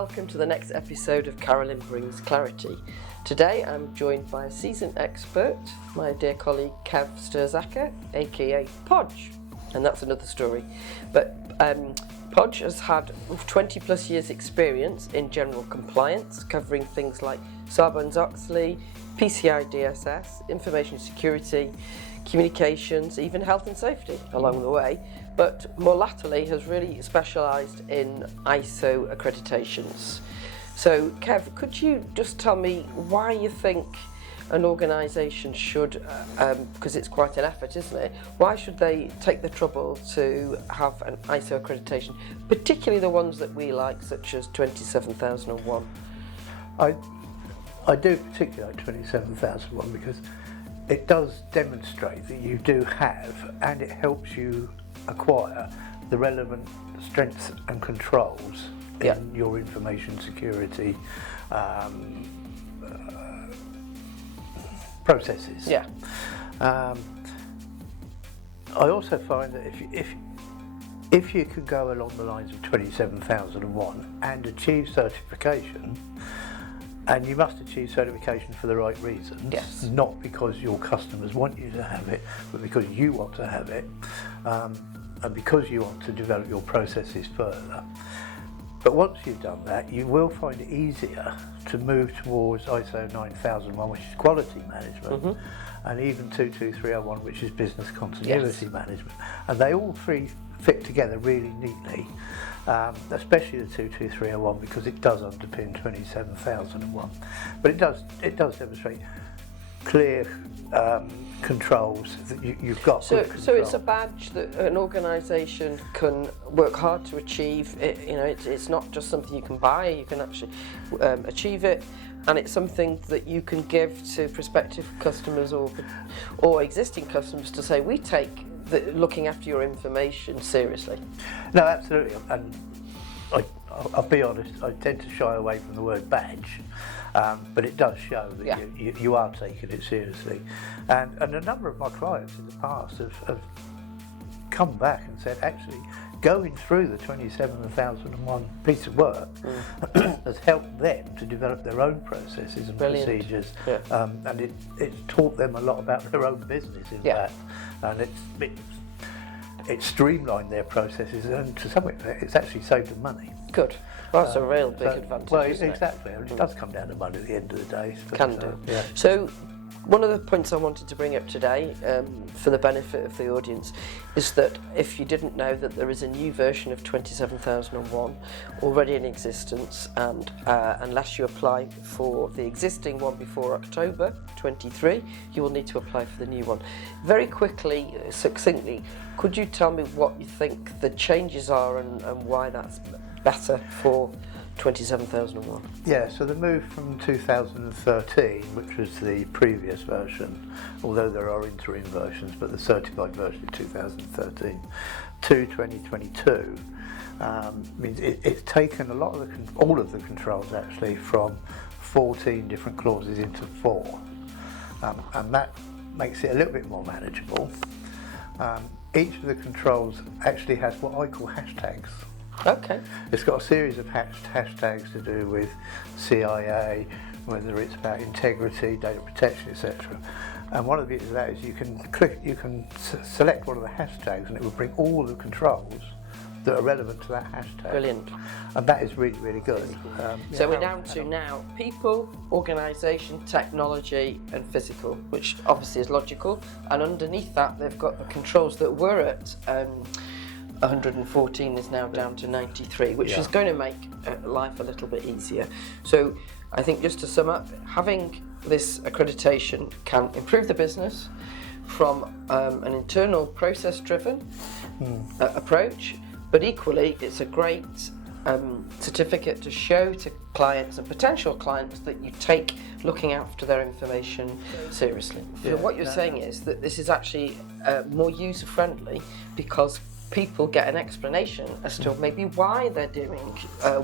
welcome to the next episode of Carolyn Brings Clarity. Today I'm joined by a seasoned expert, my dear colleague Kev Sturzacker, aka Podge, and that's another story. But Podge has had 20 plus years experience in general compliance, covering things like Sarbanes-Oxley, PCI DSS, information security, communications, even health and safety along the way, but more latterly has really specialised in ISO accreditations. So Kev, could you just tell me why you think an organisation should, because it's quite an effort, isn't it, why should they take the trouble to have an ISO accreditation, particularly the ones that we like, such as 27001? I do particularly like 27001 because it does demonstrate that you do have, and it helps you acquire the relevant strengths and controls in your information security processes. Yeah. I also find that if you could go along the lines of 27001 and achieve certification, and you must achieve certification for the right reasons, not because your customers want you to have it, but because you want to have it, and because you want to develop your processes further. But once you've done that, you will find it easier to move towards ISO 9001, which is quality management, and even 22301, which is business continuity management. And they all three fit together really neatly, especially the 22301, because it does underpin 27001. But it does demonstrate clear controls that you've got. So it's a badge that an organisation can work hard to achieve. It's not just something you can buy. You can actually achieve it, and it's something that you can give to prospective customers or existing customers to say, we take looking after your information seriously. No, absolutely, and I'll be honest, I tend to shy away from the word badge, but it does show that you are taking it seriously. And a number of my clients in the past have come back and said, actually, going through the 27001 piece of work has helped them to develop their own processes and procedures, and it's taught them a lot about their own business, in fact, and it's streamlined their processes, and to some extent it's actually saved them money. Good. Well, that's a real big advantage. Well, isn't exactly. it? I mean, it does come down to money at the end of the day. Can do. Yeah. So, one of the points I wanted to bring up today, for the benefit of the audience, is that if you didn't know, that there is a new version of 27001 already in existence, and unless you apply for the existing one before October 23, you will need to apply for the new one. Very quickly, succinctly, could you tell me what you think the changes are and why that's better for 27001? Yeah, so the move from 2013, which was the previous version, although there are interim versions, but the certified version of 2013, to 2022, means it's taken all of the controls actually from 14 different clauses into 4, and that makes it a little bit more manageable. Each of the controls actually has what I call hashtags. Okay. It's got a series of hashtags to do with CIA, whether it's about integrity, data protection, etc. And one of the beauties of that is you can select one of the hashtags, and it will bring all the controls that are relevant to that hashtag. Brilliant. And that is really, really good. So we're down to now people, organisation, technology and physical, which obviously is logical. And underneath that they've got the controls that were at 114 is now down to 93, which is going to make life a little bit easier. So I think, just to sum up, having this accreditation can improve the business from an internal process-driven approach, but equally it's a great certificate to show to clients and potential clients that you take looking after their information seriously. So what you're saying is that this is actually more user-friendly, because people get an explanation as to maybe why they're doing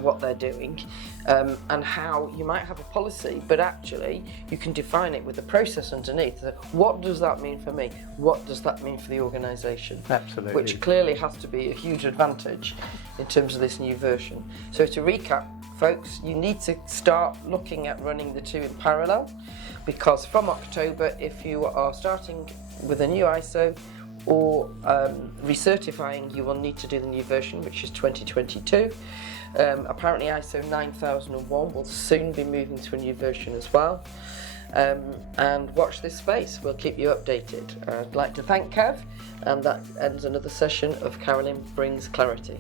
what they're doing, and how you might have a policy, but actually you can define it with a process underneath. So what does that mean for me? What does that mean for the organisation? Absolutely. Which clearly has to be a huge advantage in terms of this new version. So to recap folks, you need to start looking at running the two in parallel, because from October, if you are starting with a new ISO or recertifying, you will need to do the new version, which is 2022. Apparently ISO 9001 will soon be moving to a new version as well. And watch this space, we'll keep you updated. I'd like to thank Kev, and that ends another session of Carolyn Brings Clarity.